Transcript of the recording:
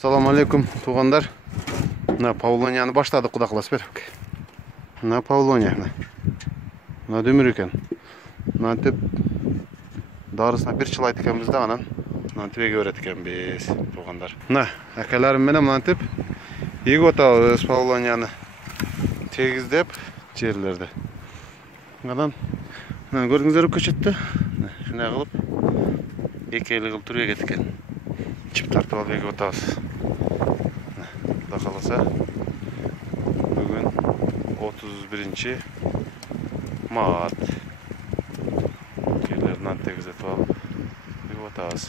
Assalamu alaikum туғандар. Мына Павлонияны баштадық, құда қалас беріп. Мына Павлония. Мына дөмір екен. Мына тіп дарысына бір жыл айт екенбіз да, анан мына тіпеге өрет екен біз туғандар. Мына әкелерім менен мына тіп егі отауыз Павлонияны тегіздеп жерлерді. Анан көрдіңіздер көшетті. Шына қылып екі елі қылып түрге кеткен. Чип тартып алып егі отауыз. Құда қаласа бүгін 31 март. Келерінен тегізетіп алып егі отауыз.